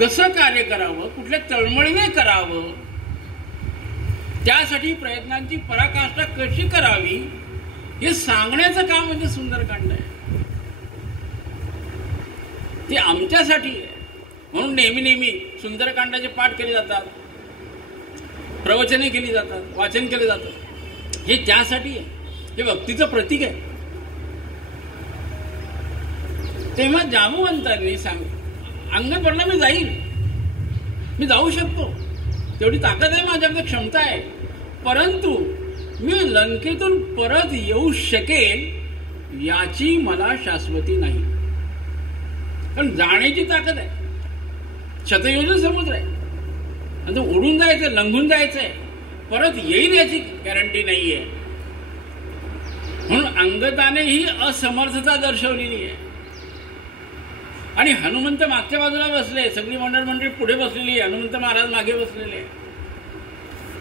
कसं कार्य करावं, कुठल्या तळमळीने करावं, त्यासाठी प्रयत्नांची पराकाष्ठा कशी करावी हे सांगण्याचं काम म्हणजे सुंदरकांड आहे. ते आमच्यासाठी आहे. म्हणून नेहमी नेहमी सुंदरकांडाचे पाठ केले जातात, प्रवचने केली जातात, वाचन केले जातं. हे त्यासाठी आहे. हे भक्तीचं प्रतीक आहे. तेव्हा जांबुवंतांनी अंग पडला मी जाईल, मी जाऊ शकतो, तेवढी ताकद आहे माझ्याकडे, क्षमता आहे, परंतु मी लंकेतून परत येऊ शकेल याची मला शाश्वती नाही. कारण जाण्याची ताकद आहे, शतयोजन समुद्र आहे, आणि उडून जायचं, लंघून जायचंय, परत येईल याची गॅरंटी नाहीये. म्हणून अंगदाने ही असमर्थता दर्शवलेली आहे. आणि हनुमंत मागच्या बाजूला बसले, सगळी मंडळी पुढे बसलेली आहे, हनुमंत महाराज मागे बसलेले,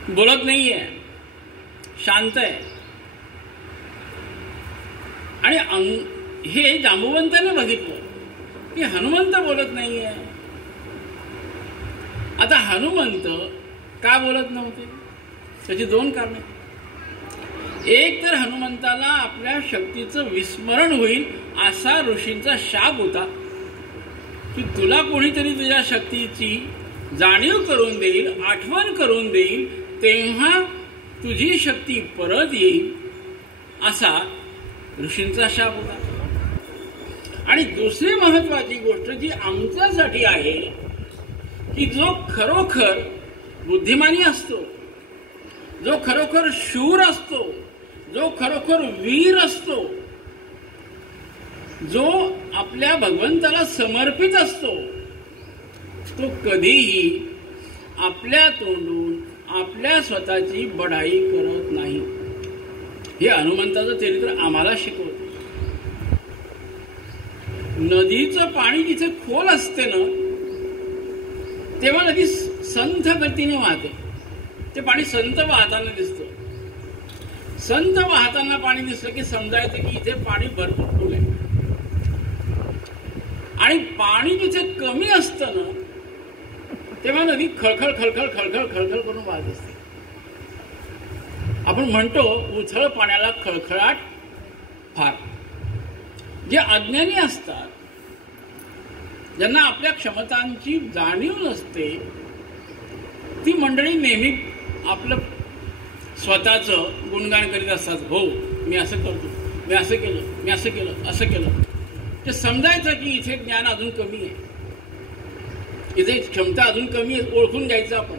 बोलत नाहीये, शांत आहे. आणि हे जांबुवंताने बघितलं की हनुमंत बोलत नाहीये. आता हनुमंत का बोलत नव्हते? त्याची दोन कारणे. एक तर हनुमंताला आपल्या शक्तीचं विस्मरण होईल असा ऋषींचा शाप होता की तुला कोणीतरी तुझ्या शक्तीची जाणीव करून देईल, आठवण करून देईल, तेव्हा तुझी शक्ती परत येईल, असा ऋषींचा शाप होता. आणि दुसरी महत्वाची गोष्ट जी आमच्यासाठी आहे की जो खरोखर बुद्धिमानी असतो, जो खरोखर शूर असतो, जो खरोखर वीर असतो, जो आपल्या भगवंताला समर्पित असतो, तो कधीही आपल्या तोंडून आपल्या स्वतःची बढाई करत नाही. हे हनुमंताचं चरित्र आम्हाला शिकवतं. नदीचं पाणी जिथे खोल असते ना, तेव्हा नदी संथ गतीने वाहते. ते पाणी संत वाहताना दिसतं. संत वाहताना पाणी दिसलं की समजायचं की इथे पाणी भरपूर खोल आहे. आणि पाणी जिथे कमी असतं ना, तेव्हा नदी खळखळ खळखळ खळखळ खळखळ करून वाहत असते. आपण म्हणतो उथळ पाण्याला खळखळाट फार. जे अज्ञानी असतात, ज्यांना आपल्या क्षमतांची जाणीव नसते, ती मंडळी नेहमी आपलं स्वतःचं गुणगान करीत असतात. हो, मी असं करतो, मी असं केलं, मी असं केलं, असं केलं. ते समजायचं की इथे ज्ञान अजून कमी आहे, इथे क्षमता अजून कमी आहे, ओळखून घ्यायचं आपण.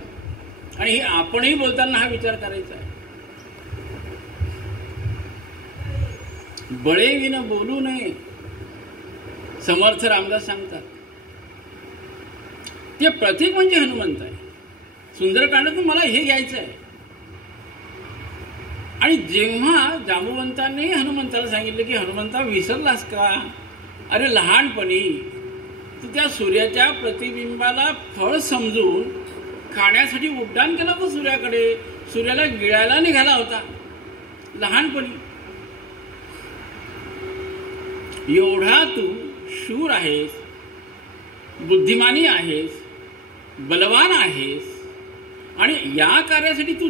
आणि हे आपणही बोलताना हा विचार करायचा आहे. बळे विन बोलू नये, समर्थ रामदास सांगतात. ते प्रतीक म्हणजे हनुमंत आहे. सुंदरकांडातून मला हे घ्यायचं आहे. आणि जेव्हा जांबुवंतांनी हनुमंताला सांगितलं की हनुमंता विसरलास का? अरे लहानपणी तू त्या सूर्याच्या प्रतिबिंबाला फळ समजून खाण्यासाठी उड्डाण केलं होतं सूर्याकडे, सूर्याला गिळायला निघाला होता लहानपणी. एवढा तू शूर आहेस, बुद्धिमानी आहेस, बलवान आहेस, आणि या कार्यासाठी तू